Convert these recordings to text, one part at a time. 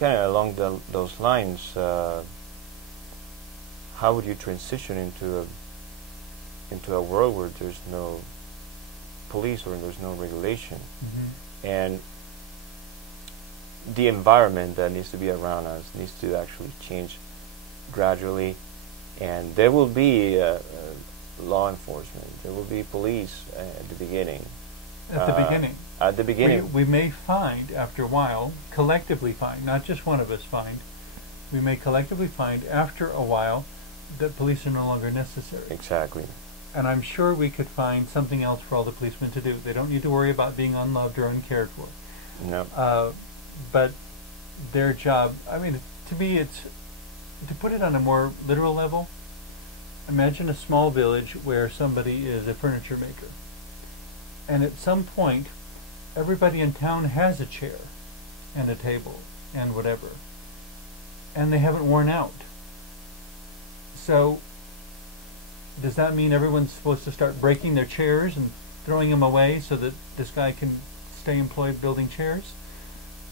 kind of along those lines, how would you transition into a world where there's no police or there's no regulation, and the environment that needs to be around us needs to actually change gradually, and there will be law enforcement, there will be police at the beginning. At the beginning. At the beginning. We may find, after a while, collectively find, not just one of us find, we may collectively find, after a while, that police are no longer necessary. Exactly. And I'm sure we could find something else for all the policemen to do. They don't need to worry about being unloved or uncared for. No. But their job, I mean, to me, it's, to put it on a more literal level, imagine a small village where somebody is a furniture maker. And at some point, everybody in town has a chair and a table and whatever. And they haven't worn out. So, does that mean everyone's supposed to start breaking their chairs and throwing them away so that this guy can stay employed building chairs?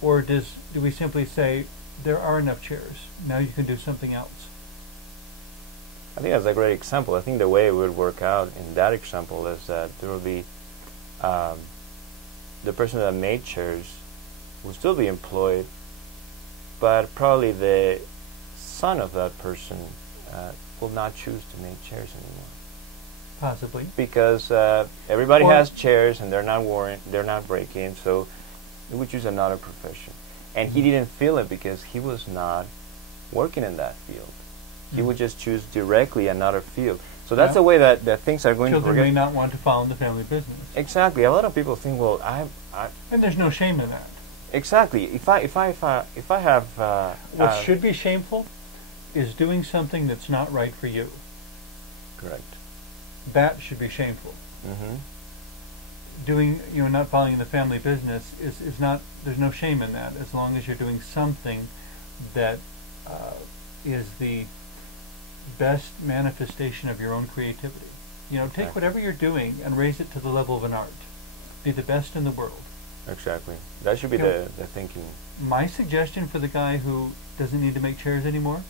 Or do we simply say, there are enough chairs, now you can do something else? I think that's a great example. I think the way it would work out in that example is that there will be the person that made chairs will still be employed, but probably the son of that person will not choose to make chairs anymore. Possibly. Because everybody has chairs and they're not worn, they're not breaking, so he would choose another profession. And he didn't feel it because he was not working in that field. He would just choose directly another field. So that's the way that things are going to work. Children may not want to follow in the family business. Exactly. A lot of people think, well, and there's no shame in that. Exactly. If I have what should be shameful is doing something that's not right for you. Correct. That should be shameful. Doing, not following in the family business is not. There's no shame in that, as long as you're doing something that is the best manifestation of your own creativity. Take whatever you're doing and raise it to the level of an art. Be the best in the world. Exactly. That should be the thinking. My suggestion for the guy who doesn't need to make chairs anymore: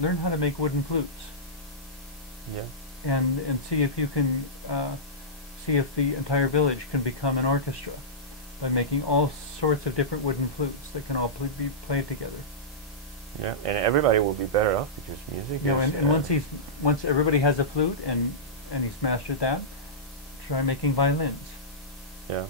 learn how to make wooden flutes. Yeah. And see if you can see if the entire village can become an orchestra by making all sorts of different wooden flutes that can all be played together. Yeah, and everybody will be better off because music. And once everybody has a flute and he's mastered that, try making violins. Yeah.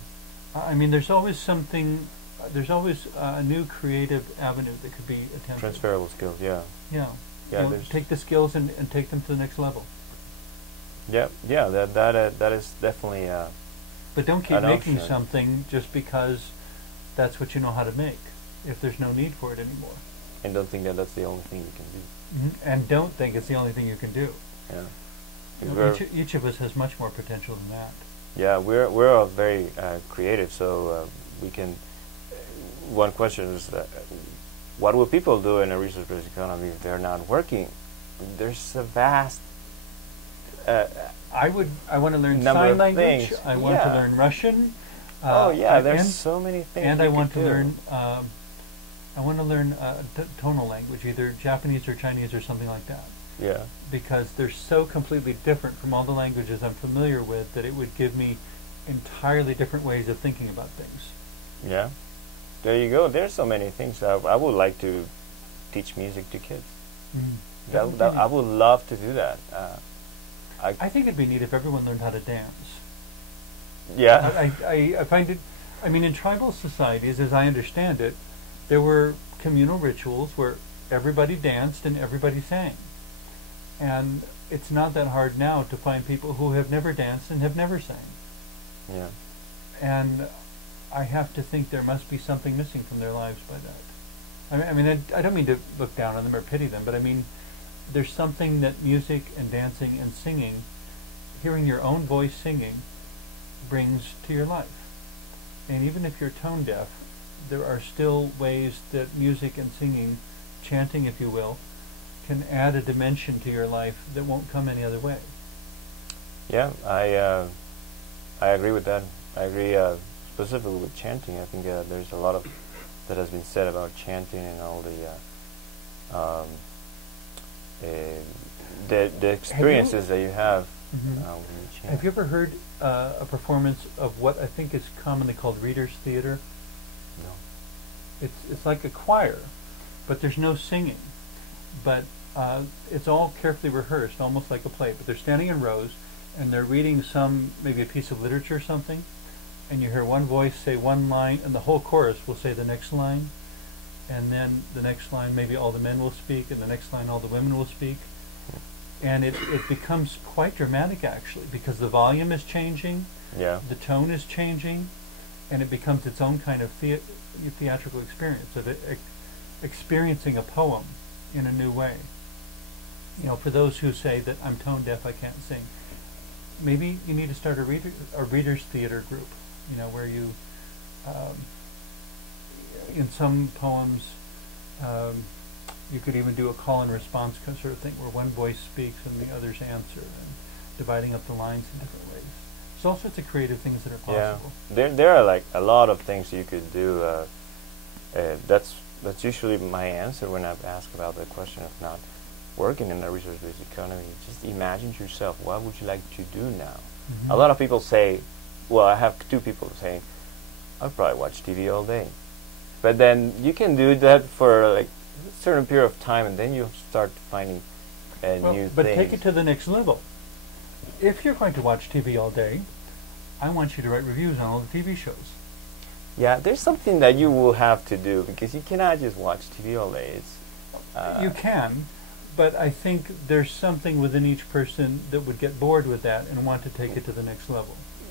I mean, there's always something. There's always a new creative avenue that could be attempted. Transferable skills. Yeah. Yeah. Yeah. Take the skills and take them to the next level. Yeah. Yeah. That is definitely. But don't keep making something just because that's what you know how to make, if there's no need for it anymore. And don't think that that's the only thing you can do. And don't think it's the only thing you can do. Yeah. Each of us has much more potential than that. Yeah, we're all very creative, so we can. One question is, what will people do in a resource-based economy if they're not working? There's a vast. I want to learn sign language. Things. I want to learn Russian. There's so many things. And I want to learn. I want to learn tonal language, either Japanese or Chinese or something like that. Yeah. Because they're so completely different from all the languages I'm familiar with that it would give me entirely different ways of thinking about things. Yeah. There you go. There's so many things. I would like to teach music to kids. I would love to do that. I think it'd be neat if everyone learned how to dance. Yeah. I find it, in tribal societies, as I understand it, there were communal rituals where everybody danced and everybody sang. And it's not that hard now to find people who have never danced and have never sang. Yeah. And I have to think there must be something missing from their lives by that. I don't mean to look down on them or pity them, but there's something that music and dancing and singing, hearing your own voice singing, brings to your life. And even if you're tone deaf, there are still ways that music and singing, chanting if you will, can add a dimension to your life that won't come any other way. Yeah, I agree with that. I agree specifically with chanting. I think there's a lot of that has been said about chanting and all the experiences that you have when you chant. Have you ever heard a performance of what I think is commonly called readers' theater? No. It's like a choir, but there's no singing. But it's all carefully rehearsed, almost like a play. But they're standing in rows, and they're reading maybe a piece of literature or something, and you hear one voice say one line, and the whole chorus will say the next line, and then the next line maybe all the men will speak, and the next line all the women will speak. And it becomes quite dramatic, actually, because the volume is changing, the tone is changing, and it becomes its own kind of theatrical experience of experiencing a poem in a new way. You know, for those who say that I'm tone deaf, I can't sing, maybe you need to start a readers' theater group, you know, where you, in some poems, you could even do a call and response sort of thing, where one voice speaks and the others answer, and dividing up the lines in different ways. There's all sorts of creative things that are possible. Yeah, there are like a lot of things you could do. That's usually my answer when I've asked about the question of not working in a resource-based economy. Just imagine yourself, what would you like to do now? A lot of people say, well, I have two people saying, I'll probably watch TV all day. But then you can do that for like a certain period of time, and then you start finding new but things. Take it to the next level. If you're going to watch TV all day, I want you to write reviews on all the TV shows. Yeah, there's something that you will have to do, because you cannot just watch TV all day. You can, but I think there's something within each person that would get bored with that and want to take it to the next level.